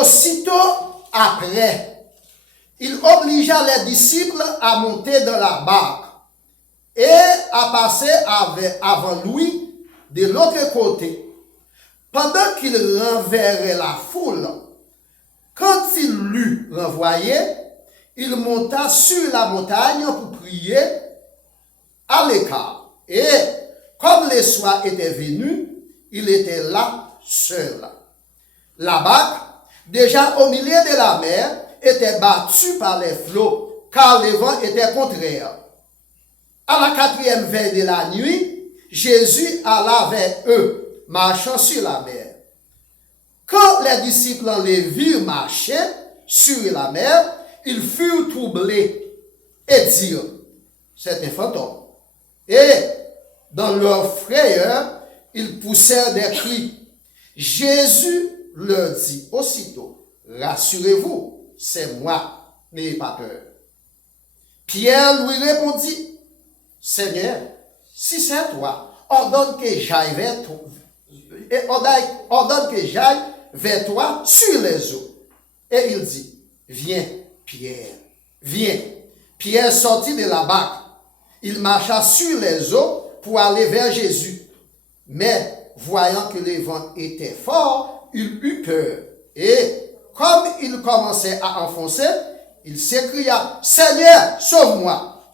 Aussitôt après, il obligea les disciples à monter dans la barque et à passer avant lui de l'autre côté. Pendant qu'il renverrait la foule, quand il l'eut renvoyé, il monta sur la montagne pour prier à l'écart. Et comme le soir était venu, il était là seul. La barque, déjà au milieu de la mer, était battue par les flots, car le vent était contraire. À la 4e veille de la nuit, Jésus alla vers eux, marchant sur la mer. Quand les disciples les virent marcher sur la mer, ils furent troublés et dirent, c'est un fantôme. Et dans leur frayeur, ils poussèrent des cris. Jésus leur dit aussitôt, rassurez-vous, c'est moi, n'ayez pas peur. Pierre lui répondit, Seigneur, si c'est toi, ordonne que j'aille vers toi, ordonne que j'aille vers toi sur les eaux. Et il dit, viens, Pierre, viens. Pierre sortit de la barque. Il marcha sur les eaux pour aller vers Jésus. Mais voyant que le vent était fort, il eut peur. Et comme il commençait à enfoncer, il s'écria, Seigneur, sauve-moi.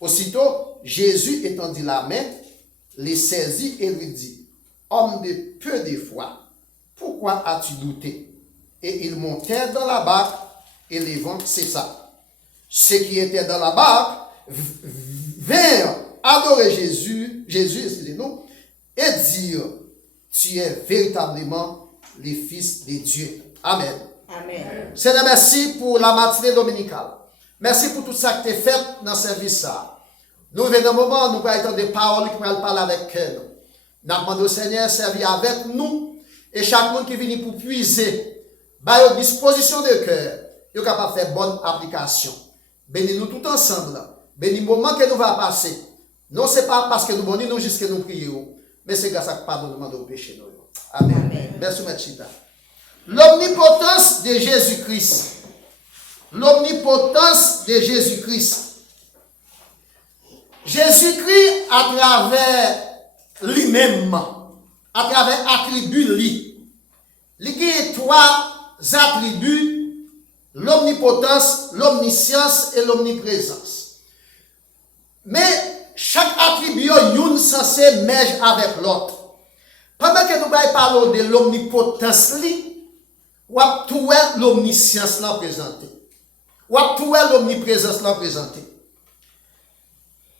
Aussitôt, Jésus étendit la main, les saisit et lui dit, homme de peu de foi, pourquoi as-tu douté? Et ils montèrent dans la barque et le vent cessa. Ceux qui étaient dans la barque vinrent adorer Jésus, excusez-nous, et dire, tu es véritablement le Fils de Dieu. Amen. Amen. Seigneur, merci pour la matinée dominicale. Merci pour tout ça que tu as fait dans ce service. Nous venons un moment, nous allons entendre des paroles qui vont parler avec cœur. Nous demandons au Seigneur, servir avec nous, et chaque monde qui vient pour puiser, à disposition de cœur, il est capable de faire bonne application. Bénis-nous tout ensemble. Bénis le moment que nous va passer. Non, ce n'est pas parce que nous bénissons, nous juste que nous prions, mais c'est grâce à pardonnement de nos péchés. Amen. Amen. Merci, Machita. L'omnipotence de Jésus-Christ. L'omnipotence de Jésus-Christ. Jésus-Christ, à travers lui-même, à travers attributs lui, il y a trois attributs, l'omnipotence, l'omniscience et l'omniprésence. Mais chaque attribut est censé merger avec l'autre. Pendant que nous parlons de l'omnipotence, ou à tout l'omniscience là présenté, ou à tout l'omniprésence là présenté.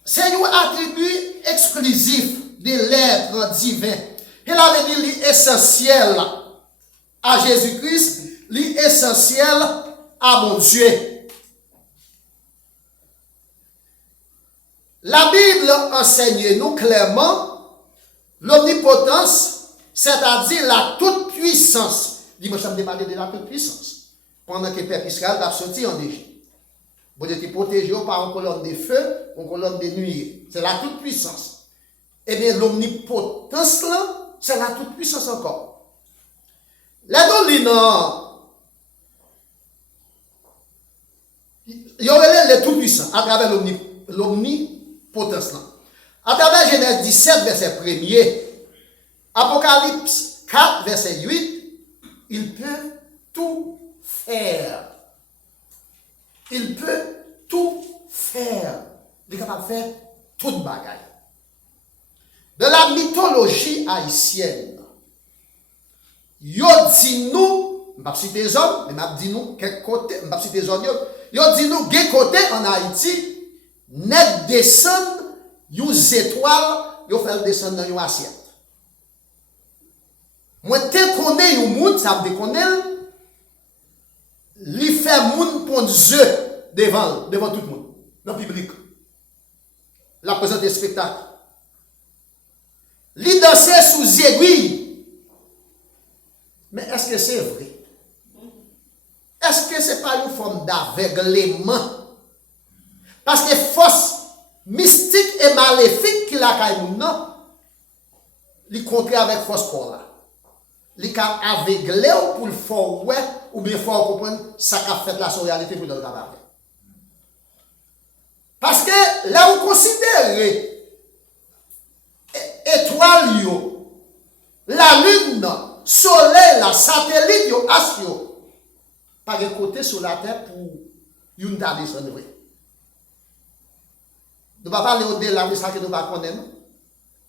C'est un attribut exclusif de l'être divin. Il avait dit l'essentiel à Jésus-Christ, l'essentiel à mon Dieu. La Bible enseigne nous clairement l'omnipotence, c'est-à-dire la toute-puissance. Dimanche, je vais parler de la toute-puissance. Pendant que le peuple Israël a sorti en Égypte. Vous êtes protégé par une colonne de feu, une colonne de nuée. C'est la toute-puissance. Eh bien, l'omnipotence, là, c'est la toute-puissance encore. La doline, il y aurait les tout-puissants à travers l'omnipotence. Là. À travers Genèse 17, verset 1er, Apocalypse 4, verset 8, il peut tout faire. Il peut tout faire. Il est capable de faire toute bagaille. De la mythologie haïtienne, yo dit nous, je ne vais pas citer les hommes, mais je vais dire nous, quel côté, je ne vais pas citer les hommes, yo dit nous, quel côté en Haïti, net descend, yo étoiles, yo fait descendre dans une assiette. Moi, te connais yon moun, ça me connaît, li fait moun pon œuf devant tout le monde, dans le public. La présence des spectacles. Li danser sous aiguille. Mais est-ce que c'est vrai? Est-ce que ce n'est pas une forme d'aveuglement? Parce que force mystique et maléfique qu'il a caillou, non, il contraire avec force corps là. li ka aveuglé pour le faire ouais ou bien faire comprendre ça qu'a fait la son réalité pour le travail. Parce que là vous considérez étoile yo, la lune, soleil, la satellite yo, asio, pas de côté sur la terre pour une ta descendre. Nous ne pas parler au-delà de ça que nous ne connaissons pas.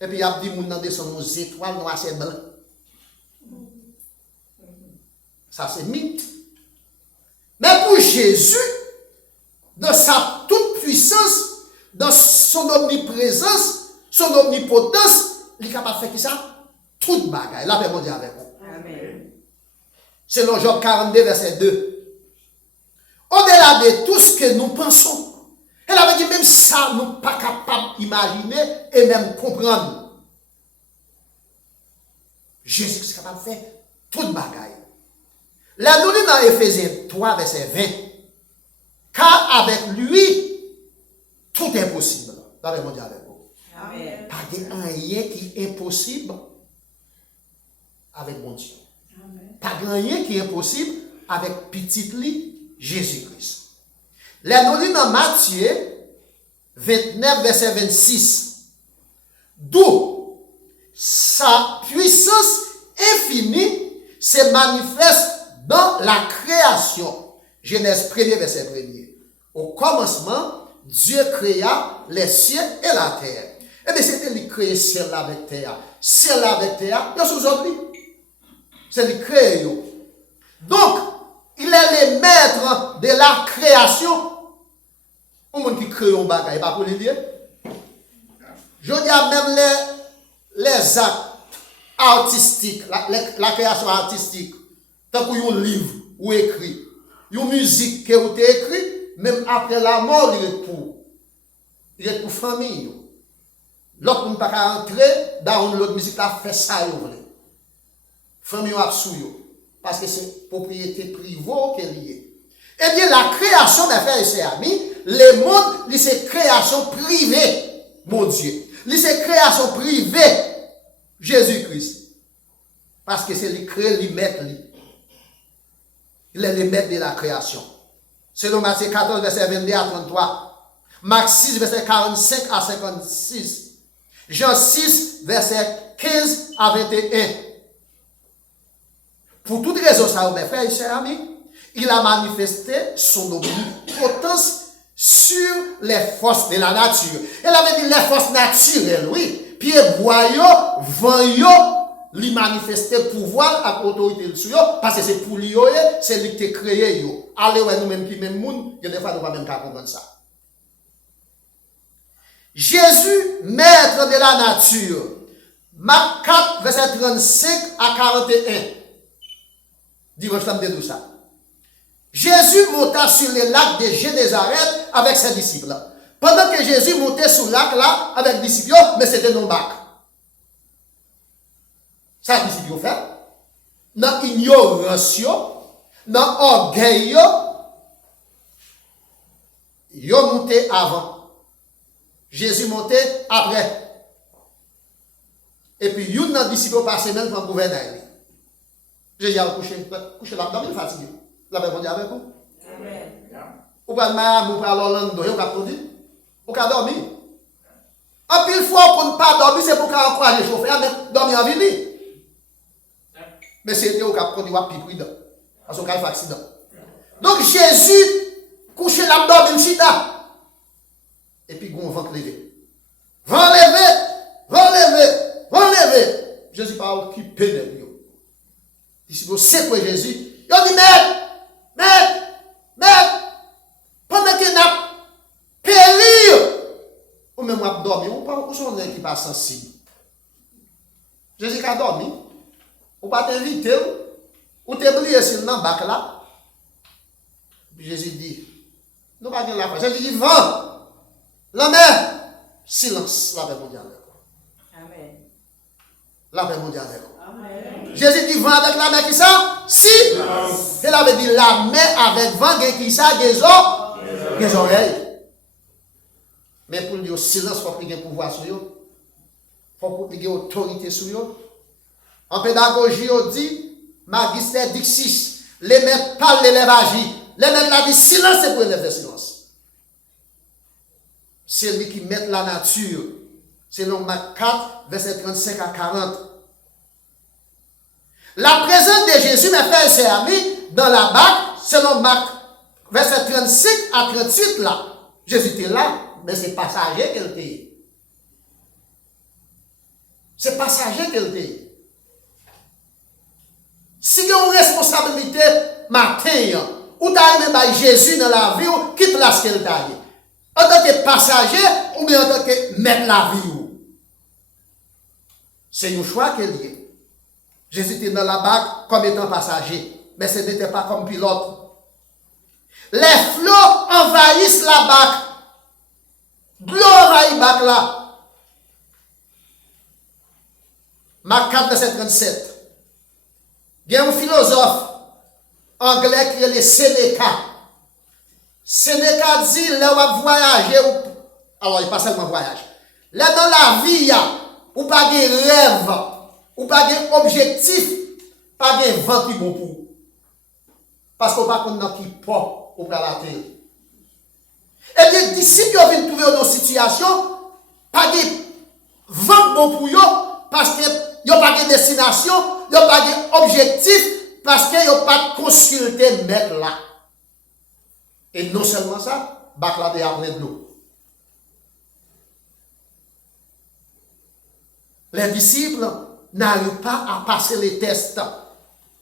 Et puis il y a des gens qui descendent aux étoiles noires et blancs. Ça c'est mythe. Mais pour Jésus, dans sa toute puissance, dans son omniprésence, son omnipotence, il est capable de faire qui ça? Toute bagaille. La paix mondiale avec vous. Amen. Selon Job 42, verset 2. Au-delà de tout ce que nous pensons, elle avait dit même ça, nous ne sommes pas capables d'imaginer et même comprendre. Jésus est capable de faire toute bagaille. La nous lit dans Éphésiens 3, verset 20. Car avec lui, tout est possible. La paix mondiale avec vous. Amen. Pas de rien qui est impossible avec mon Dieu. Amen. Pas de rien qui est impossible avec petit lit Jésus-Christ. Là, nous lisons dans Matthieu 29, verset 26. D'où sa puissance infinie se manifeste dans la création. Genèse 1er, verset 1er. Au commencement, Dieu créa les cieux et la terre. Et bien, c'était lui créer ciel avec terre. Ciel avec terre, il y a sous-aujourd'hui. C'est lui créer. Donc, il est le maître de la création. Au monde qui crée un bagage, pas pour le dire. Je dis même les actes artistiques, la création artistique, tant qu'il y a un livre ou écrit, une musique que vous avez écrit, même après la mort, il est pour famille. L'autre ne peut pas entrer dans l'autre musique, là, fait ça, vous voulez. Famille a sous parce que c'est propriété privée qu'elle y est. Eh bien, la création, mes frères et sœurs amis, le monde, c'est création privée, mon Dieu. C'est création privée, Jésus-Christ. Parce que c'est lui créer, lui mettre, lui. Il est le maître de la création. Selon Matthieu 14, verset 22 à 33. Marc 6, verset 45 à 56. Jean 6, verset 15 à 21. Pour toute raison, ça, mes frères et sœurs amis, il a manifesté son omnipotence sur les forces de la nature. Elle avait dit les forces naturelles, oui. Puis, boyau, vent, lui manifester pouvoir à autorité dessus, parce que c'est pour lui, c'est lui qui a créé. Allez, nous-mêmes qui même monde, il y a des fois, nous ne pouvons même pas comprendre ça. Jésus, maître de la nature. Marc 4, verset 35 à 41. Dimanche, samedi, tout ça. Jésus monta sur le lac de Génézareth avec ses disciples. Pendant que Jésus montait sur le lac là avec les disciples, mais c'était non bac. Ça, les disciples fait. Dans ignorance, dans orgueil, ils ont monté avant. Jésus montait après. Et puis, il y a des disciples passé même pour gouverner. Jésus a couché là-dedans, il est fatigué. La paix mondiale avec vous. Amen. Ou pas de mal, ou pas l'Orlando, ou pas de ou pas dormir. En pile fois, pour ne pas dormir, c'est pour qu'on encourage les chauffeurs, mais dormir en ville. Mais c'est au cap qu'on doit plus prudent. Parce qu'on a fait accident. Donc Jésus, couché là-dedans, d'une chita. Et puis, on vent levé. Vent levé, vent levé, vent levé. Jésus pas occupé de lui. Disciples, c'est quoi Jésus? Il dit, Maître, pendant que n'a péri, ou même on a dormi, ou pas, ou son qui pas sensible. Jésus a dormi, ou pas t'inviter, ou t'oublier sur le bac là. Puis Jésus dit, nous pas la face. Jésus dit, vent, la mer, silence, la paix mondiale. Amen. La paix mondiale. Amen. Jésus dit, vent avec la mer qui ça? Si. Elle avait dit, la mer avec vent qui ça? Des oreilles. Mais pour dire silence, il faut qu'il y ait pouvoir sur eux. Il faut qu'il y ait autorité sur eux. En pédagogie, on dit, Magister Dixis, les maîtres parlent, l'élève agit. Les maîtres la dit silence, c'est pour l'élève de silence. C'est lui qui met la nature. C'est dans Marc 4, verset 35 à 40. La présence de Jésus, mes frères et sœurs amis, dans la barque, selon Marc, verset 35 à 38 là. Jésus était là, mais c'est passager qu'elle était. C'est passager qu'elle était. Si il y a une responsabilité matin, ou tu as aimé Jésus dans la vie, qui place qu'elle t'a dit? En tant que passager ou bien en tant que maître la vie? C'est un choix qu'elle y est. Jésus était dans la barque comme étant passager, mais ce n'était pas comme pilote. Les flots envahissent la barque. L'eau envahit la barque là. Marc 4, verset 37. Il y a un philosophe anglais qui est le Sénéca. Sénéca dit, là où on voyager, alors il passe seulement voyage. Là dans la vie, ou pas de rêve, ou pas d'objectif, pas de vent qui bon pour. Parce qu'on ne peut pas qui pas ou pas la terre. Et bien, d'ici qu'ils viennent trouver une situation, pas de vent bon pour eux, parce que n'y a pas de destination, n'y a pas d'objectif, parce qu'il n'y a pas de consulter mettre là. Et non seulement ça, bac là de plein de l'eau. Les disciples n'arrivent pas à passer les tests.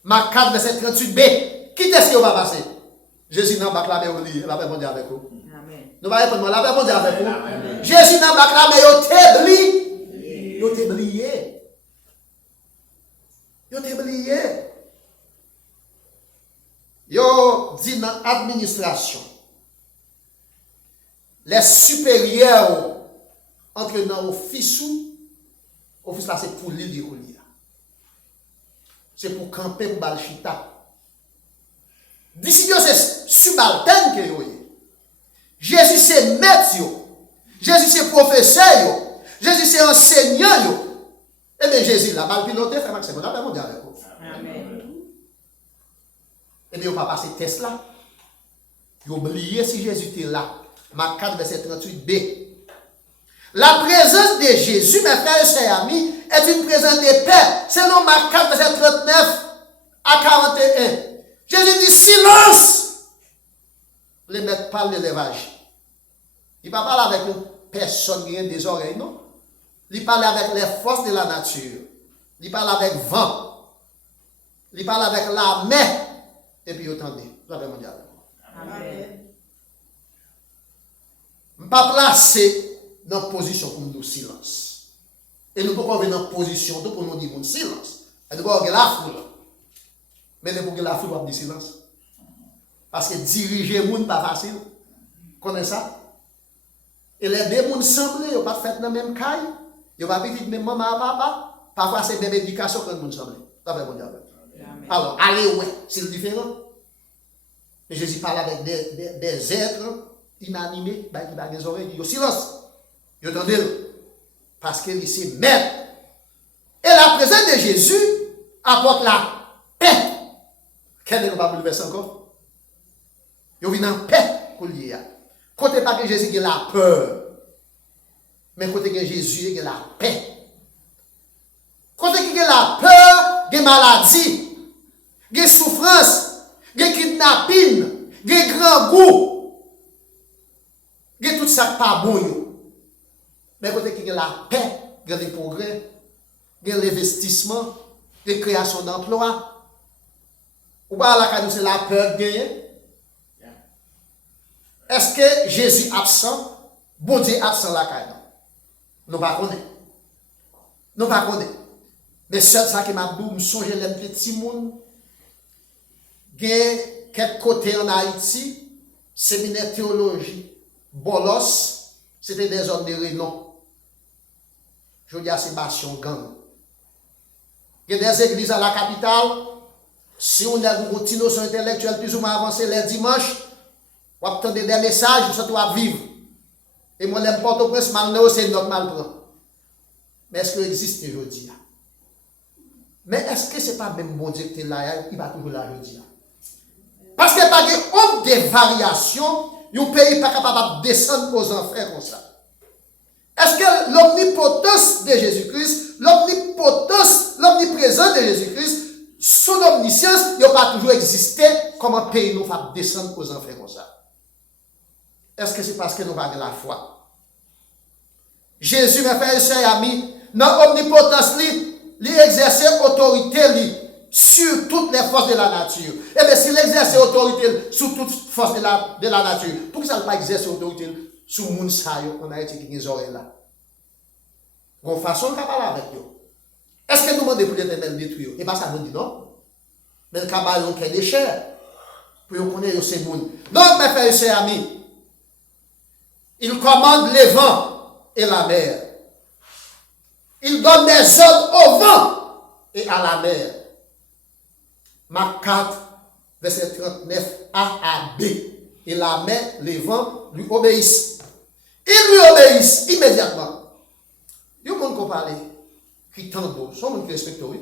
Marc 4, verset 38b. Qui est-ce qui va passer? Jésus n'a pas clamé au lit. La paix mondiale avec vous. Nous allons répondre, la paix mondiale avec vous. Jésus n'a pas clamé, il a oublié. Il a oublié. Yo dit dans l'administration, les supérieurs entre dans l'office là c'est pour l'île. C'est pour camper pour Balchita. D'ici c'est subalterne que yo. Jésus c'est maître yo. Jésus c'est professeur yo. Jésus c'est enseignant yo. Eh bien Jésus là mal piloté fait maximum on a pas mondial avec vous. Amen. Eh bien, on va passer test là. Vous oubliez si Jésus était là. Marc 4, verset 38b. La présence de Jésus, mes frères et sœurs amis, est une présence de paix. Selon Marc 4, verset 39 à 41. Jésus dit silence. Les maîtres parlent de l'élevage. Il ne parle pas avec une personne qui a des oreilles, non. Il parle avec les forces de la nature. Il parle avec vent. Il parle avec la mer. Et puis, attendez, la paix mondiale. Amen. Je ne vais pas placer dans une position pour nous silence. Et nous ne pouvons pas venir dans une position pour nous dire silence. Et nous pouvons la foule. Mais pour que la foule, on va dire silence. Parce que diriger le monde n'est pas facile. Vous connaissez ça? Et les deux mondes semblent, ils ne sont pas fait dans la même caille. Ils ne sont pas vivre même maman et papa. Parfois, c'est même éducation que le monde semble. La paix mondiale. Alors, allez, ouais, c'est différent. Mais Jésus parle avec des êtres inanimés, qui ont des oreilles, qui ont silence. Ils entendent. Parce qu'il est maître. Et la présence de Jésus apporte la paix. Quel n'est pas bouleversé encore? Ils viennent en paix pour lui. Côté pas que Jésus a la peur. Mais côté que Jésus a la paix. Côté qui a la peur, il y a maladie. Il y a souffrance, il y a kidnapping, il y a grand goût, il y a tout ça qui n'est pas bon. Mais quand il y a la paix, il y a les progrès, il y a l'investissement, il y a la création d'emplois. Ou pas là, c'est la peur de gagner. Est-ce que Jésus est absent? Bon Dieu est absent là, nous ne connaissons pas. Nous ne connaissons pas. Mais seul ça qui m'a dit, je me songe les petits monde. Il y a quelques côtés en Haïti, séminaire théologie, Bolos, c'était des hommes de renom. Je dis à Sébastien Gang. Il y a des églises à la capitale, si on a une routine intellectuelle plus ou moins avancée les dimanches, on va attendre des messages, on va vivre. Et moi, l'important prince mal c'est notre mal prend. Mais est-ce qu'il existe aujourd'hui? Mais est-ce que ce n'est pas même bon Dieu qui est là, il va toujours là, je dis. Parce qu'il n'y a pas de variations, un pays n'est pas capable de descendre aux enfers comme ça. Est-ce que l'omnipotence de Jésus-Christ, l'omnipotence, l'omniprésence de Jésus-Christ, son omniscience, il n'a pas toujours existé comme un pays nous va descendre aux enfers comme ça? Est-ce que c'est parce que nous avons la foi? Jésus, mes frères et sœurs amis, dans l'omnipotence, il exerçait autorité sur toutes les forces de la nature. Et bien, s'il exerçait autorité sur toutes les forces de la nature, pourquoi ça ne pas exercer autorité sur le monde on a été qui les oreilles là? Bon, façon de parler avec eux. Est-ce que nous demandons pour l'Éternel détruire? Et bien, ça nous dit non. Mais le cabal, on a des chairs. Pour qu'on connaisse ces mondes. Donc, mes frères et sœurs amis, il commande les vents et la mer. Il donne des ordres au vent et à la mer. Marc 4, verset 39, A à B. Et la mer, les vents lui obéissent. Ils lui obéissent immédiatement. Il y a des gens qui parlent, qui tendent, sont des gens qui respectent, oui.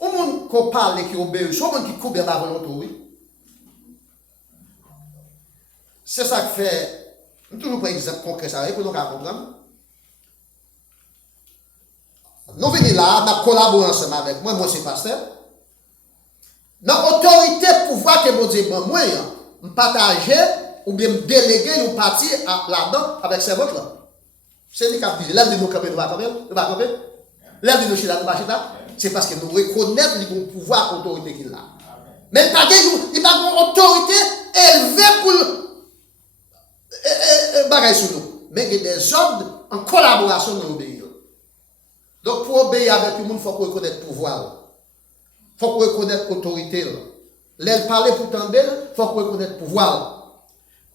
Il y a des gens qui parlent, qui obéissent, sont des gens qui couvrent la volonté, oui. C'est ça que fait. Toujours par exemple concret, ça pour nous comprendre. Nous venons là, nous collaborons ensemble avec moi, moi c'est pasteur. Dans l'autorité pouvoir que mon Dieu moi, je partager ou bien me déléguer, nous partir là-dedans avec ces votes là. C'est les cap là nous camper, nous va camper. Là nous chez là, nous va c'est parce que nous reconnaissons le pouvoir autorité qu'il a. Mais pas il pas une autorité élevée pour bagaille sur nous. Mais il y a des ordres en collaboration dans l'obéir. Donc pour obéir avec tout le monde, il faut reconnaître le pouvoir. Il faut reconnaître l'autorité. L'aide parler pour tomber, il faut reconnaître le pouvoir.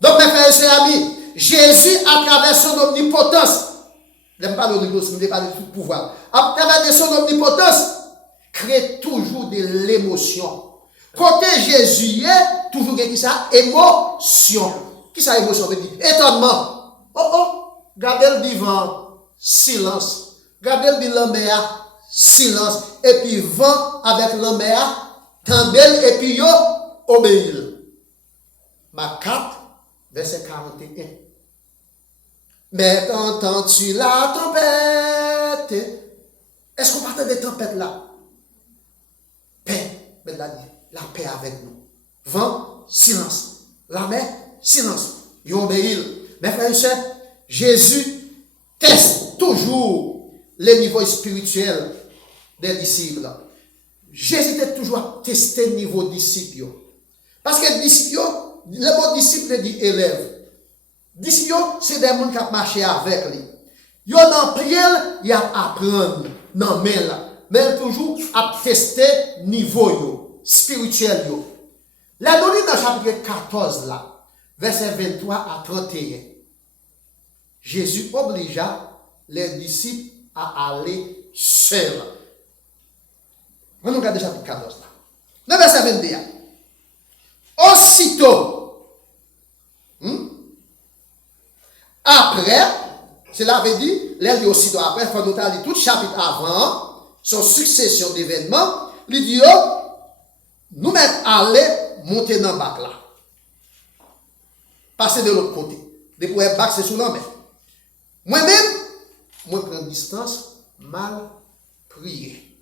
Donc mes frères et sœurs amis, Jésus à travers son omnipotence, je ne parle pas d'omnipotence, je parle de pouvoir. À travers son omnipotence, crée toujours de l'émotion. Côté Jésus, toujours qui ça? Émotion. Qui ça émotion veut dire? Étonnement. Gardez le divan, silence. Gardez le lambert, silence. Et puis vent avec lambert, tendez et puis yo, obéir. Ma 4, verset 41. Mais entends-tu la tempête? Est-ce qu'on parle des tempêtes là? Paix, mais la paix avec nous. Vent, silence. La mer, silence. Ils obéissent. Mes frères et sœurs, Jésus teste toujours les niveaux spirituels des disciples. Jésus était toujours à tester le niveau disciple. Parce que disciple, le mot disciple dit élève. Disciple, c'est des gens qui ont marché avec lui. Ils ont prière, ils apprennent. Non, mais toujours à tester le niveau spirituel. La donnée dans le chapitre 14, là, verset 23 à 31, Jésus obligea les disciples à aller seuls. On regarde le chapitre 14, là. Le verset 21. Aussitôt, après, cela veut dire, l'air aussitôt après, il faut noter tout chapitre avant, son succession d'événements, il dit, nous mettre aller monter dans le bac là. Passer de l'autre côté. Depuis le bac, c'est sous la mer. Moi-même, moi prends distance, mal prier.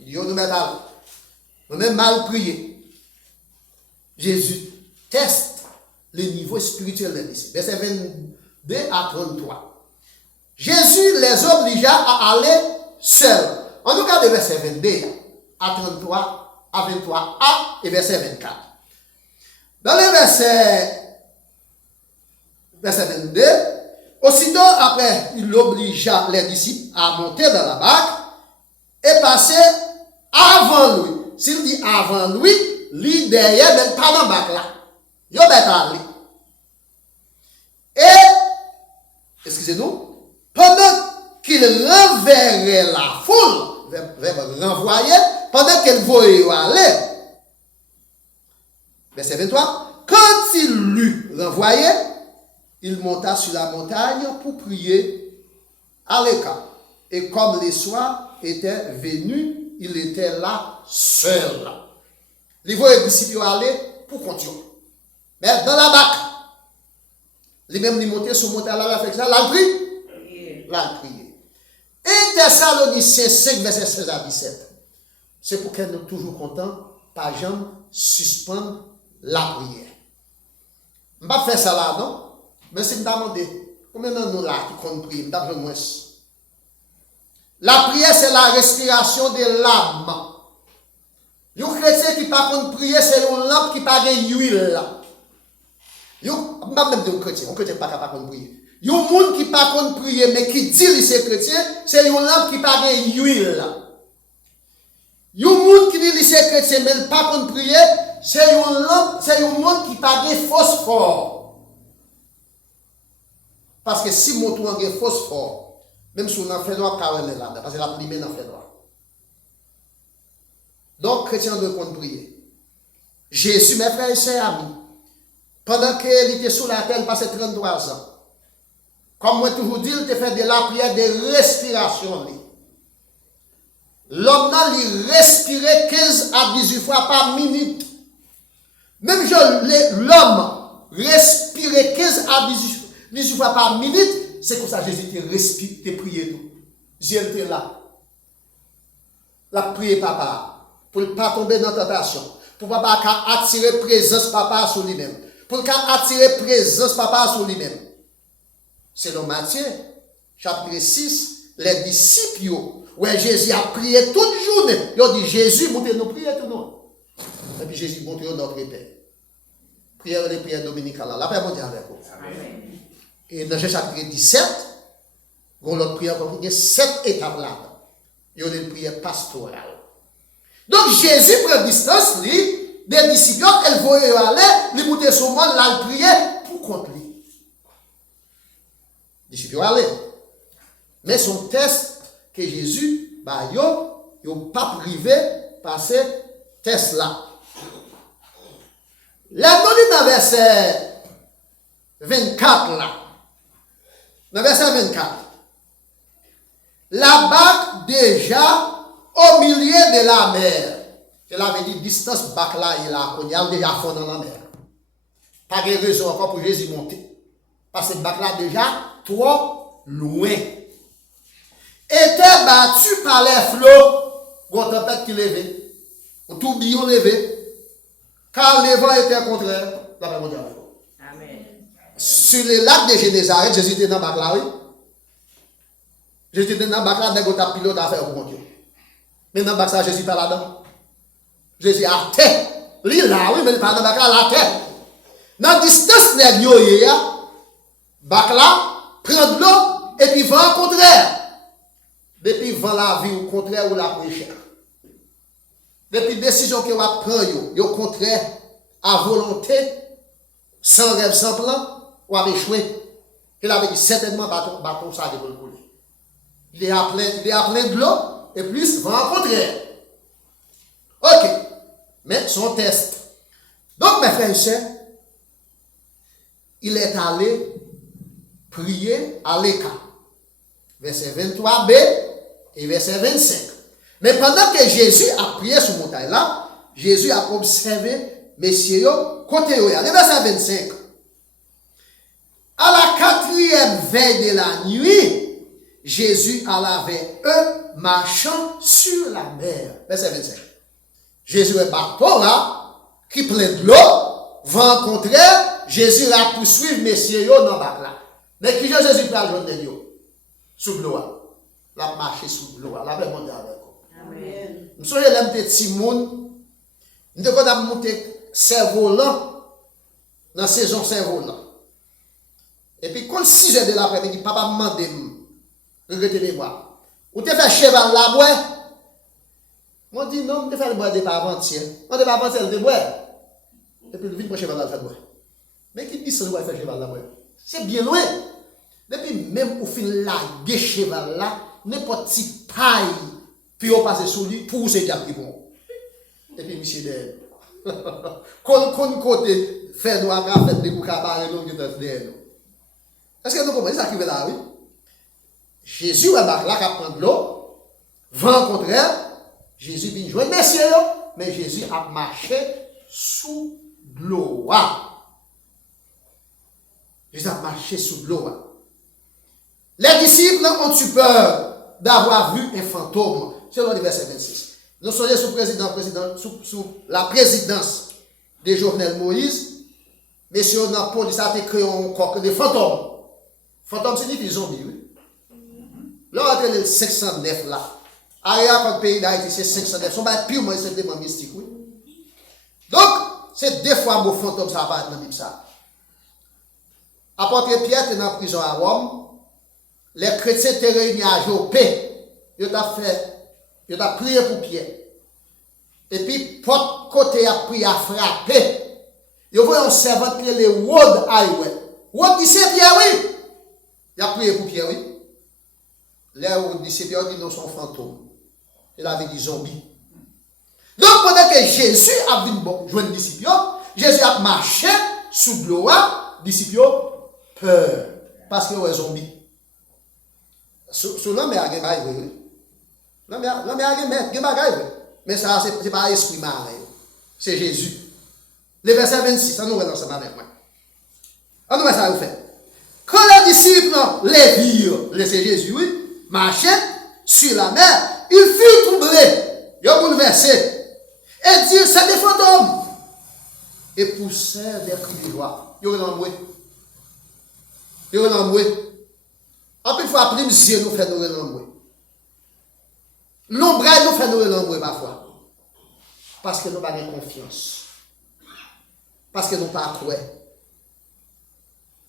Il dit, nous mettre aller. Moi-même, mal prier. Jésus teste le niveau spirituel des disciples. Verset 22 à 33. Jésus les obligea à aller seuls. On regarde le verset 22 à 33 à 23a et verset 24. Dans le verset 22, aussitôt après, il obligea les disciples à monter dans la barque et passer avant lui. S'il dit avant lui, lui derrière, mais pas dans la barque là. Il va aller. Et, excusez-nous, pendant qu'il renverrait la foule, renvoyer, pendant qu'elle voyait aller, verset 23, quand il l'eut renvoyé, il monta sur la montagne pour prier à l'écart. Et comme les soirs, était venu, il était là seul. Il voit les disciples aller pour continuer. Mais dans la barque, les mêmes montaient sur monter à la réflexion, la prière. La prière. Et Thessaloniciens 5, verset 16 à 17. C'est pour qu'elle nous toujours content, pas jamais suspendre la prière. Je ne vais pas faire ça là, non? Mais si je me demande, combien de nous là qui comptent prier? Je vais moins. La prière, c'est la respiration de l'âme. Un chrétien qui ne peut pas prier, c'est une lampe qui n'a pas d'huile. Je ne vais pas même dire un chrétien qui n'est pas capable de prier. Il y a un monde qui ne peut pas prier, mais qui dit que c'est chrétien, c'est une lampe qui n'a pas d'huile. Il y a un monde qui dit que c'est chrétien, mais qui ne peut pas prier, c'est une lampe, c'est un monde qui n'a pas de phosphore. Parce que si mon tour a un phosphore, même si on a fait droit, on est là, parce que la pluie n'a fait droit. Donc, chrétien doit prier. Jésus, mes frères et sœurs amis, pendant qu'il était sur la terre, il passait 33 ans. Comme moi toujours dit, il fait de la prière de respiration. L'homme il respirait 15 à 18 fois par minute. Même l'homme respirait 15 à 18 fois par minute, c'est comme ça que Jésus te respire, te prié tout. Dieu était là. La prière papa, pour ne pas tomber dans la tentation, pour ne pas attirer présence papa sur lui-même, pour ne pas attirer présence papa sur lui-même. C'est dans Matthieu, chapitre 6, les disciples, où Jésus a prié toute journée. Ils ont dit, Jésus, montez nos prières tout le monde. Et puis Jésus montre notre Père. Prière des prières dominicales. La paix mondiale avec vous. Amen. Et dans le chapitre 17, on a l'autre prière, il y a 7 étapes là. Il y a une prière pastorale. Donc Jésus prend distance, lui, des disciples, elle voyait aller, lui monter sur moi, la prier pour contre lui. Les disciples aller. Mais son test que Jésus, bah, yo pas privé par ce test là. La donne dans verset 24 là. Dans verset 24. La barque déjà au milieu de la mer. Cela veut dire distance barque là et là, on y a déjà fond dans la mer. Pas de raison encore pour Jésus monter. Parce que cette barque là déjà trop loin. Était battu par les flots, une tempête qui levait, un tourbillon levé, car le vent était contraire, la paix mondiale. Amen. Sur les lacs de Génézareth, Jésus était dans la barque là, oui. Jésus était dans la barque là, d'un côté pilote à faire pour Dieu. Mais dans la barque là, Jésus pas là-dedans. Jésus a terre. Lui là, oui, mais il pas dans la barque là, la terre. Dans la distance de l'eau, la barque là, prend de l'eau, et puis vent contraire. Depuis vent la vie au contraire ou la péché. Depuis décision que vous prenez, au contraire, à volonté, sans rêve, sans plan, ou à échouer. Il avait dit certainement bâton ça de couler. Il est à plein de l'eau, et plus vent contraire. Ok. Mais son test. Donc, mes frères et sœurs, il est allé prier à l'écart. Verset 23b et verset 25. Mais pendant que Jésus a prié sur montagne là, Jésus a observé messieurs côté où il y a. Verset 25. À la 4e veille de la nuit, Jésus alla avec eux marchant sur la mer. Verset 25. Jésus est bateau là, qui plein de l'eau, vent contraire, Jésus a poursuivi messieurs dans la barque là. Mais qui Jésus peut ajouter de sous l'eau, la marcher sous l'eau, la paix mondiale avec vous. Amen. Nous sommes les petits monde, nous devons monter cerf-volant dans la saison cerf-volant. Et puis, quand 6 heures de l'après-midi, papa m'a demandé, regrettez les bois. Ou tu fait cheval là, bois? Moi, je dis non, je fais le bois de pas avant-hier. On ne pas avant-hier, le bois. Et puis, le vide pour cheval là, le fait bois. Mais qui dit ça, le bois fait cheval là, bois? C'est bien loin. Depuis même au fin la cheval là, n'importe qui paille, puis on passe sur lui pour se dire bon. Et puis monsieur de qu'on côté fait droit à faire des coups à barrer nous qui est derrière nous. Est-ce que nous comprenez ça qui veut là oui? Jésus est là qui prend de l'eau, Vent contraire, Jésus vient joindre messieurs, mais Jésus a marché sous l'eau. Jésus a marché sous l'eau. Les disciples ont eu peur d'avoir vu un fantôme. Selon le verset 26. Nous sommes sous la présidence de Jovenel Moïse. Messieurs, dans la police a créé un coq de fantôme. Fantôme signifie zombie, oui. Là, on a le 509 là. Aria, comme pays d'Haïti, c'est 509. Ça va être purement et simplement mystique, oui. Donc, c'est deux fois le fantôme, ça va être dans la Bible, ça. Apôtre Pierre était dans la prison à Rome. Les chrétiens étaient réunis à Jopé. Ils ont prié pour Pierre. Et puis, porte côté a pris à frapper. Ils voient un servant qui est le Wod Highway. Wod dit c'est Pierre, oui. Il a prié pour Pierre, oui. Là où dit c'est Pierre, il dit non, son fantôme. Il avait dit zombie. Donc, pendant que Jésus a vu joindre disciples, Jésus a marché sous l'eau, disciples peur. Parce qu'il y a un zombie. Sur l'homme, il y a un bagage, oui. L'homme, il y a un bagage, mais ça, ce n'est pas l'esprit marin. C'est Jésus. Le verset 26, ça nous va ensemble avec moi. On nous va ça vous fait. Quand les disciples les virent, laissez Jésus, oui, marcher sur la mer, ils furent troublés, ils ont bouleversé, et dirent, c'est des fantômes. Et poussèrent des cris de joie. Ils ont envoyé. Ils ont envoyé. En plus, il faut appeler monsieur nous faire nous renouer. L'ombrage nous fait nous renouer parfois. Parce que nous n'avons pas confiance. Parce que nous n'avons pas croire.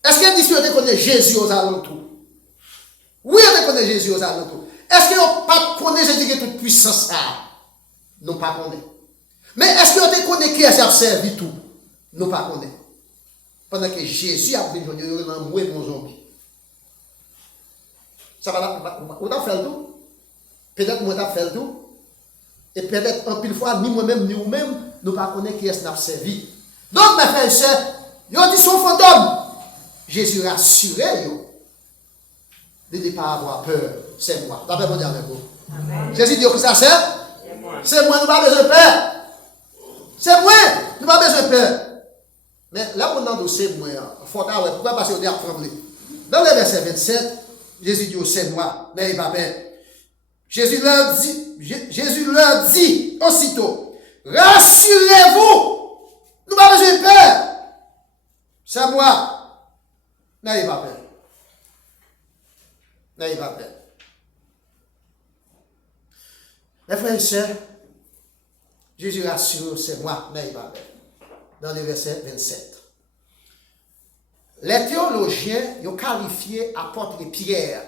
Est-ce que dit on connaît Jésus aux alentours? Oui, on connaît Jésus aux alentours. Est-ce qu'on pas connaît Jésus qui est toute puissance ça? Nous pas connaît. Mais est-ce qu'on connaît qui a servi tout? Nous pas connaît. Pendant que Jésus a venu, il a envoyé mon zombie. Ça va, on a fait le tout. Peut-être moi t'as fait le tout. Et peut-être en pile fois, ni moi-même, ni vous-même, nous ne connaissons pas qui est-ce qui a servi. Donc, mes frères et sœurs, ils ont dit son fantôme. Jésus rassurait de ne pas avoir peur. C'est moi. D'après mon Dieu avec vous. Jésus dit que ça c'est? C'est moi, nous n'avons pas besoin de peur. C'est moi, nous n'avons pas besoin de peur. Mais là, on a dossier, moi, pourquoi parce qu'on est à trembler. Dans le verset 27, Jésus dit, c'est moi, n'ayez pas peur. Jésus leur dit aussitôt, rassurez-vous, nous n'avons pas besoin de peur. C'est moi, n'ayez pas peur. N'ayez pas peur. Les frères et sœurs, Jésus rassure, c'est moi, n'ayez pas peur. Dans le verset 27. Les théologiens ont qualifié apôtre Pierre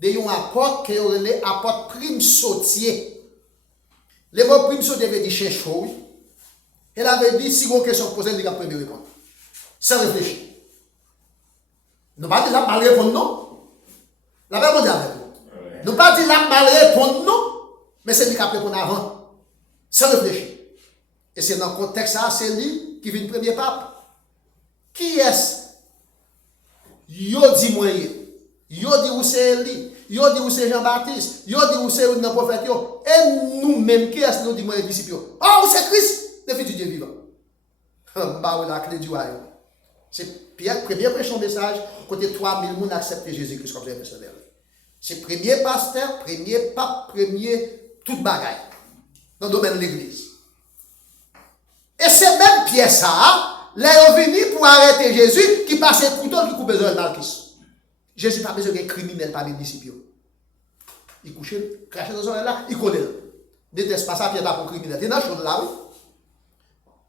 de un apôtre qui est apôtre prime sautier. Le mot prime sautier veut dire chercheur. Elle avait dit si vous avez une question posée, il y a premier répondre. Sans réfléchir. Nous ne pas dire la mal répondre non. La même chose avec vous. Nous ne pas dire la mal répondre non, mais c'est lui qui répondre avant. Sans réfléchir. Et c'est dans le contexte ça, c'est lui qui vient le premier pape. Qui est-ce? Yo dit moi, yo dit où c'est Élie, yo dit où c'est Jean-Baptiste, yo dit où c'est un prophète, et nous-mêmes, qui est-ce nous dit moi les disciples? Oh, c'est Christ, le fils du Dieu vivant. Bah, la clé du royaume. C'est Pierre, premier prêchant message, côté 3000 personnes acceptent Jésus-Christ comme personnel. C'est premier pasteur, premier pape, premier toute bagaille dans le domaine de l'église. Et c'est même Pierre ça, là, ils sont venus pour arrêter Jésus qui passait le couteau qui coupe besoin de Malchus. Jésus n'a pas besoin d'un criminel parmi les disciples. Il couche, crache dans son là, il connaît. Déteste pas ça, Pierre n'a pas pour criminel. C'est dans chose là, oui.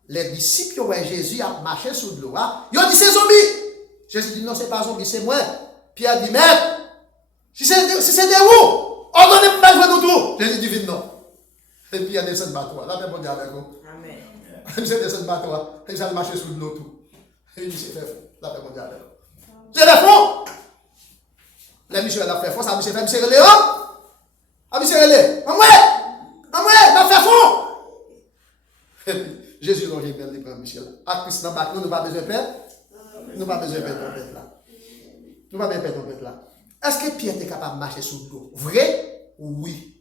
Les disciples voient Jésus a marché sous l'eau. Ils ont dit c'est zombie. Jésus dit non, c'est pas zombie, c'est moi. Pierre dit, maître, si c'est des où, ordonnez-moi de jouer tout. Jésus dit non. Et puis il y a des scènes bateaux. Là, même on dit avec vous. Amen. C'est des scènes bateaux. Et ça marche sous l'eau tout. Et il dit c'est fait faux. Là, même on dit avec vous. C'est fait faux. Les monsieur a fait faux. Ça, monsieur fait, monsieur relé. Ah, monsieur relé. En moi, il fait faux. Jésus n'a jamais dit, Michel. À Christ, nous n'avons pas besoin de peur. Nous n'avons pas besoin de peur là. Nous n'avons pas besoin de peur là. Est-ce que Pierre est capable de marcher sous l'eau? Vrai? Oui.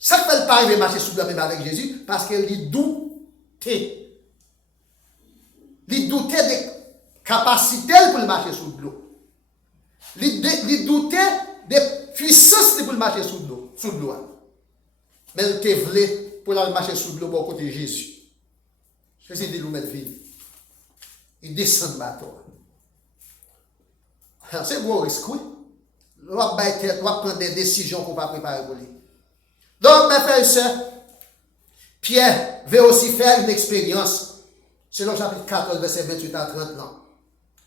Ça fait pas arriver marcher sous l'eau même avec Jésus parce qu'il doutait. Il doutait des capacités pour marcher sous l'eau. Il doutait des puissances pour marcher sous l'eau. Mais il te voulait pour marcher sous l'eau pour côté de Jésus. Jésus dit, nous mettre vie. Il descend de bateau. C'est un gros risque, oui. On va prendre des décisions qu'on va préparer pour lui. Donc, mes frères et sœurs, Pierre veut aussi faire une expérience, selon chapitre 14, verset 28 à 30 ans.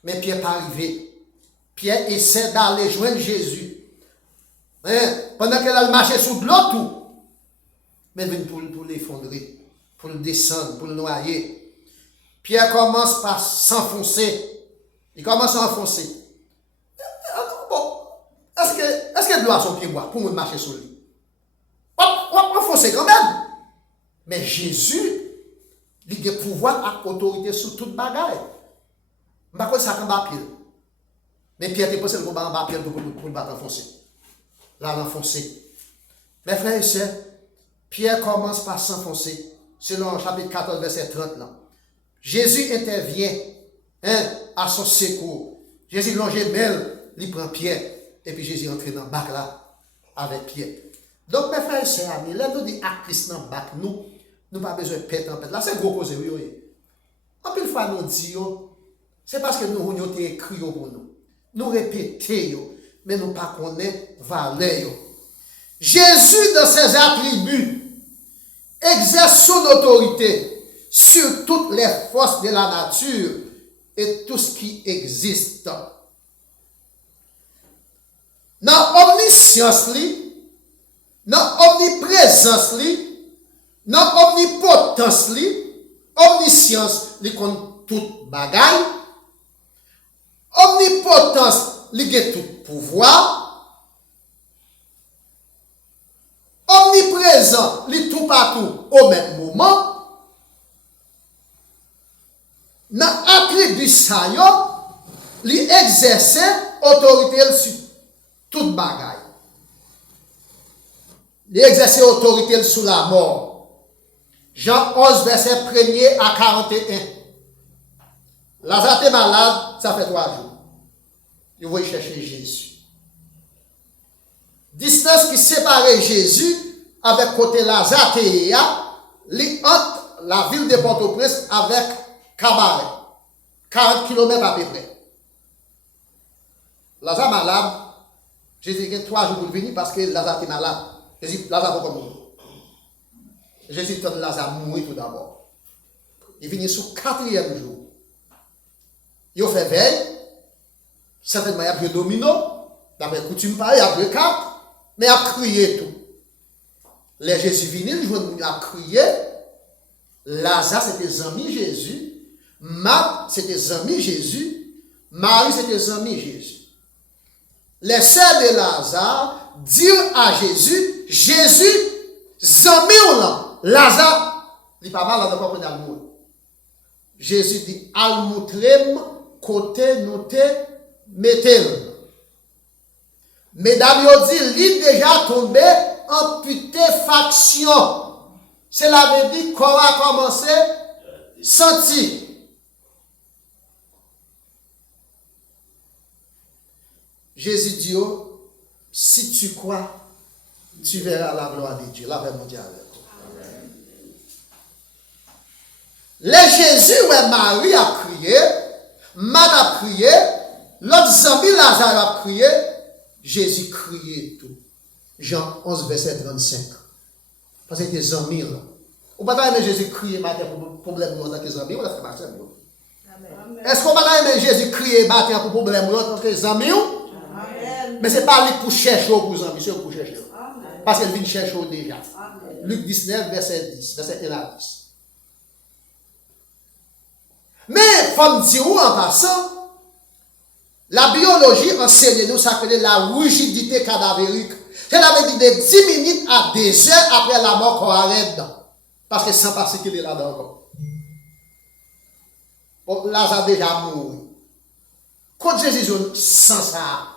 Mais Pierre n'est pas arrivé. Pierre essaie d'aller joindre Jésus. Pendant qu'elle a marché sous l'eau, tout. Mais il vient pour l'effondrer, pour le descendre, pour le noyer. Pierre commence par s'enfoncer. Il commence à enfoncer. Bon, est-ce que doit son pied bois pour marcher sur lui? On enfoncer quand même. Mais Jésus, il a pouvoir et autorité sur toute bagaille. Je ne sais pas si ça va pile. Mais Pierre était possible qu'on va pile pour le battre enfoncer. Là, l'enfoncer. Mes frères et sœurs, Pierre commence par s'enfoncer, selon chapitre 14, verset 30 là. Jésus intervient à son secours. Jésus longe mêle, il prend Pierre, et puis Jésus entre dans le bac là, avec Pierre. Donc, mes frères et sœurs, amis, là, nous disons à Christ dans le bac, nous n'avons pas besoin de péter en pète. Là, c'est gros cause, oui. En plus, fois, nous disons, c'est parce que nous avons écrit pour nous. Nous répétons, mais nous ne connaissons pas valeur. Jésus, dans ses attributs, exerce son autorité sur toutes les forces de la nature et tout ce qui existe. Dans l'omniscience, dans l'omniprésence, dans l'omnipotence, omniscience, il compte toute bagaille. Omnipotence, il a tout pouvoir. Omniprésent, il tout partout au même moment. Dans l'attribut ça, il exerce autorité sur toute bagaille. Il exerce autorité sur la mort. Jean 11, verset 1er à 41. Lazare est malade, ça fait 3 jours. Il va chercher Jésus. Distance qui séparait Jésus avec côté Lazare, entre la ville de Port-au-Prince avec Cabaret. 40 km à peu près. Lazare malade. Jésus dit 3 jours pour venir parce que Lazare est malade. Jésus, Lazare va mourir. Jésus donne Lazare mourir tout d'abord. Il vient sur 4e jour. Il fait veille. Certainement, il y a un domino. D'après coutume, il y a un 4. Mais il a crié tout. Les Jésus venu, il a crié. Lazare, c'était les amis Jésus. Marc, c'était les amis Jésus. Marie, c'était les amis Jésus. Les sœurs de Lazare dirent à Jésus, zami ou là, Lazare, il n'est pas mal, on n'a pas pris d'amour. Jésus dit, al moutrem, côté noté, mettez-le. Mesdames, il dit, il est déjà tombé en putréfaction. Cela veut dire qu'on a commencé à sentir. Jésus dit, oh, si tu crois, tu verras la gloire de Dieu. La paix mondiale avec toi. Les Jésus, ouais, Marie a crié, Marthe a crié, l'autre ami Lazare a crié, Jésus criait tout. Jean 11, verset 35. Parce que des amis là. Ou pas aimer Jésus crier matin pour problème en tant que amis, on a fait marcher. Est-ce qu'on va aimer Jésus crier matin pour problème en tant que amis? Mais ce n'est pas lui pour chercher pour les amis, c'est pour chercher. Parce qu'elle vient chercher déjà. Luc 19, verset 10, verset 1 à 10. Mais, il faut me dire en passant, la biologie enseigne nous ça s'appelle la rigidité cadavérique. Cela veut dire de 10 minutes à 2 heures après la mort qu'on arrête dedans. Parce que sans passer qu'il est là-dedans encore. Bon, Lazare déjà mouru. Quand Jésus sans ça,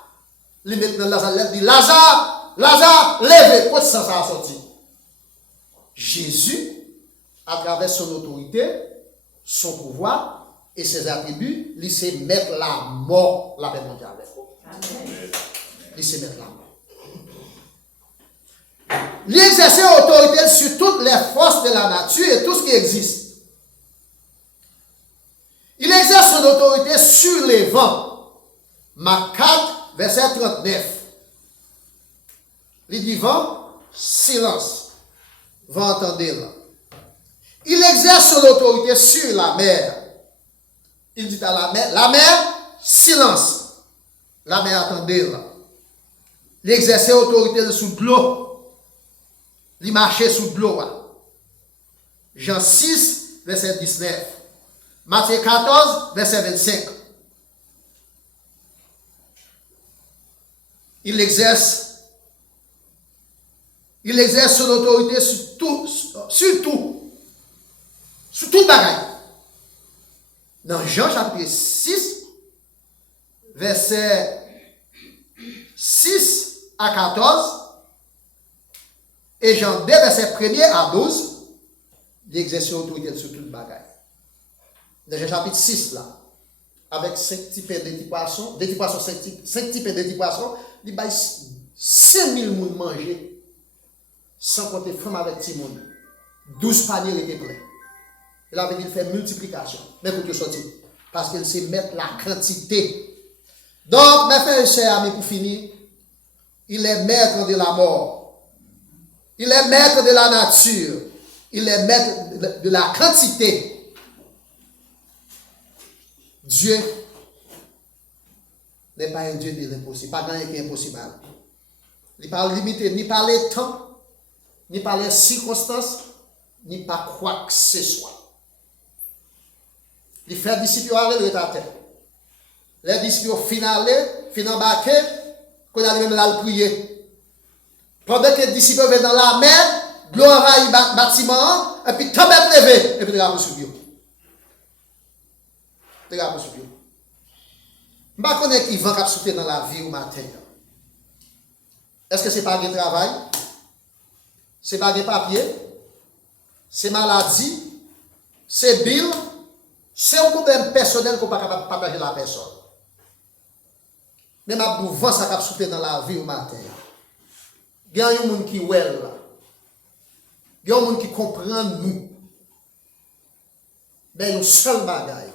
il met dans Lazare, il dit Lazare, lève, quand ça a sorti. Jésus, à travers son autorité, son pouvoir et ses attributs, il sait mettre la mort la paix mondiale. Il sait mettre la mort. Il exerce autorité sur toutes les forces de la nature et tout ce qui existe. Il exerce son autorité sur les vents. Marc 4, verset 39. Il dit vent, silence. Vent, entendez-le. Il exerce son autorité sur la mer. Il dit à la mer, silence. La mer, attendez-le. Il exerce autorité sous l'eau. Il marchait sous l'eau. Jean 6, verset 19. Matthieu 14, verset 25. Il exerce son autorité sur tout, sur tout bagaille. Dans Jean chapitre 6, verset 6 à 14, et Jean 2, verset 1er à 12, il exerce l'autorité sur toute bagaille. Dans Jean chapitre 6, là, avec 5 types de petits poissons, 5 types de petits poissons, il y a 5000 personnes manger, sans compter femmes avec petits monde. 12 paniers étaient pleins. Il avait dit faire multiplication. Mais pour que sortir. Parce qu'il sait mettre la quantité. Donc, mes frères et chers amis, pour finir, il est maître de la mort. Il est maître de la nature. Il est maître de la quantité. Dieu n'est pas un Dieu de l'impossible. Pas rien qui est impossible. Il n'est pas limité ni par les temps, ni par les circonstances, ni par quoi que ce soit. Il fait disciples à la terre. Les disciples fin embarqués, qu'on a même là le prier. Pendant que les disciples viennent dans la mer, l'eau envahit le bâtiment, et puis tempête levée, et puis drapeau sur Dieu. Drapeau sur Dieu. Je ne sais pas qui vent qui souffle dans la vie au matin. Est-ce que ce n'est pas du travail? Ce n'est pas des papiers? C'est maladie? C'est bill? C'est un problème personnel qu'on ne peut pas partager la personne. Mais ma vent ça qui souffle dans la vie au matin. Il y a un monde qui est well. Il y a un monde qui comprend nous. Mais il y a un seul bagaille.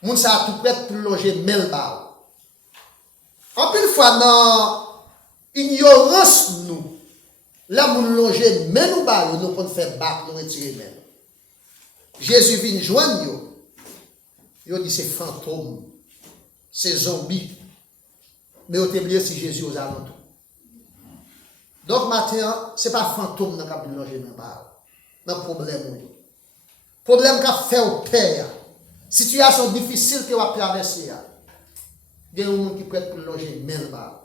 Le monde ça tout prêt pour loger Melba. En plus fois dans ignorance nous. Là moun loger men ou ba nous qu'on fait battre nous retirer men. Jésus vient joindre yo. Yo dit c'est fantôme. C'est zombie. Mais on t'oublié si Jésus aux alentours. Donc maintenant, c'est pas fantôme dans cap loger men ba. Dans problème. Problème qu'a fait au père. Situation difficile que va traverser. Il y a un monde qui est prêt pour loger men ba.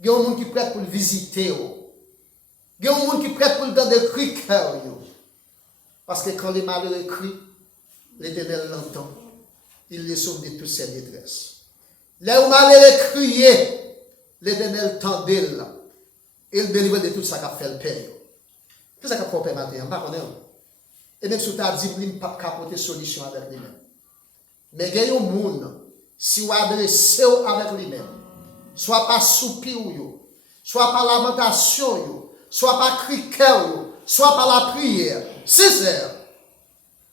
Il y a un monde qui est prêt pour visiter. Il y a un monde qui est prêt pour le donner des cris cœur. Parce que quand les malheureux crient, l'Éternel l'entend. Il les sauve de toutes ses détresses. Les malheureux crient, l'Éternel tendait là. Il délivre de tout ça qu'a fait le Père. Qu'est-ce ça qu'a fait le Père matin? Et même si tu as dit, il ne peut pas apporter solution avec lui-même. Mais il y a un monde, si vous adressez avec lui-même, soit par soupir, soit par lamentation, soit par cri cœur, soit par la prière, sincère,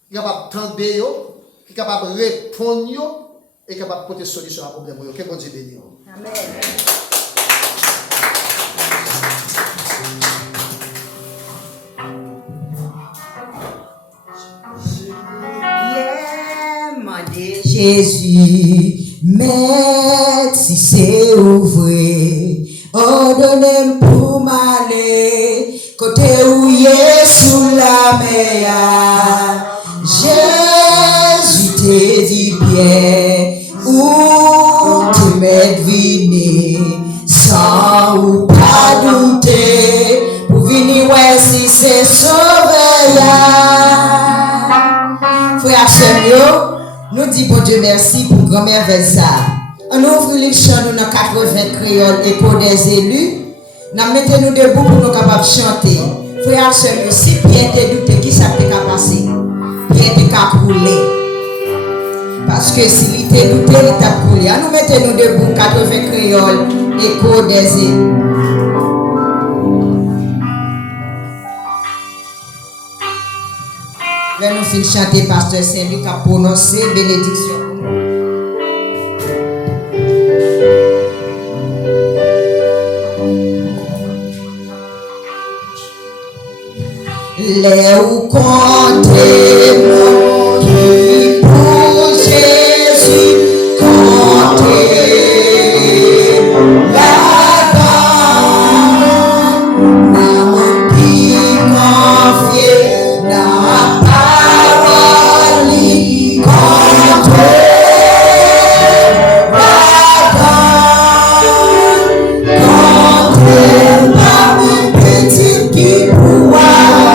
il est capable d'entendre, il est capable de répondre, et capable de porter solution à un problème. Que bon Dieu bénisse. Amen. Jésus, mais si c'est vrai, ordonnez pour m'aller, côté où il est sous la mer. Jésus te dit bien, où tu m'es venu, sans ou pas douter, pour venir ouais si c'est sauvé. Frère Seigneur, nous disons bon Dieu merci pour grand merveille ça. On ouvre les chants nous dans 80 créoles écho des élus. Nous mettons-nous debout pour nous capables de chanter. Frère, sœur, si Pierre te douté, qui ça t'est qu'à passer? Pierre t'est qu'à couler. Parce que s'il était douté, il t'a coulé. À nous mettons nous debout, 80 créoles, écho des îles. Là, nous finissons chanter Pasteur Saint-Luc à prononcer bénédiction. Les ou comptez mon qui pour Jésus comptez la donne maman qui confie la parole comptez la donne comptez maman petite qui pour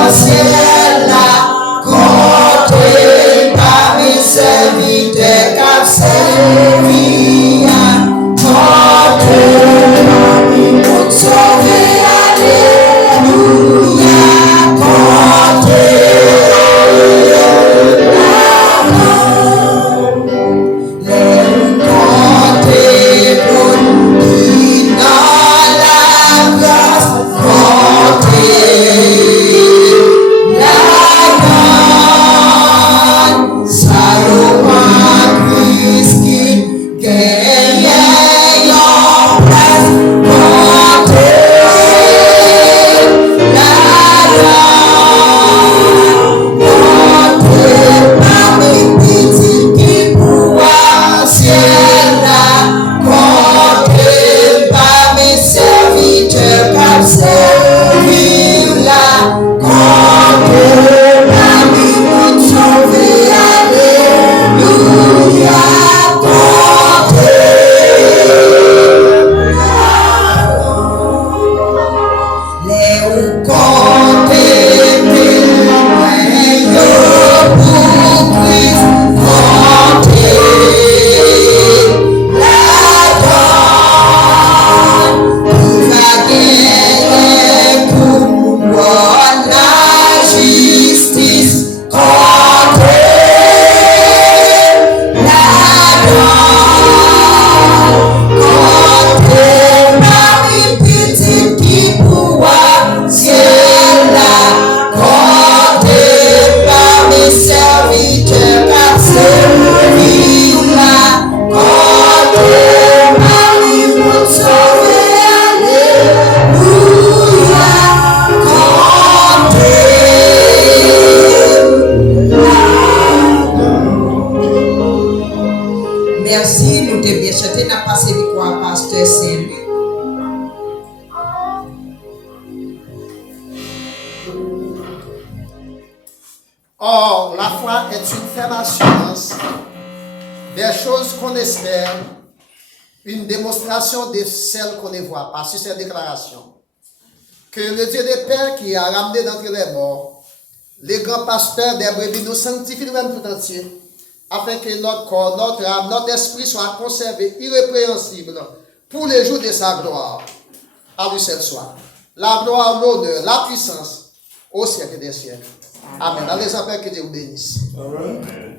ciel là, comptez par mes serviteurs qu'a servi, comptez pour sauver, alléluia, comptez comptez pour qui dans la grâce, comptez Merci, nous t'ai bien chanté, n'a passé victoire à Pasteur Saint-Luc. Or, la foi est une ferme assurance des choses qu'on espère, une démonstration de celles qu'on ne voit pas. Sur cette déclaration, que le Dieu des Pères qui a ramené d'entre les morts, les grands pasteurs des brebis nous sanctifie nous-mêmes tout entier, afin que notre corps, notre âme, notre esprit soient conservés irrépréhensibles pour les jours de sa gloire. À lui seul soit la gloire, l'honneur, la puissance au siècle des siècles. Amen. Allez, après que Dieu vous bénisse. Amen.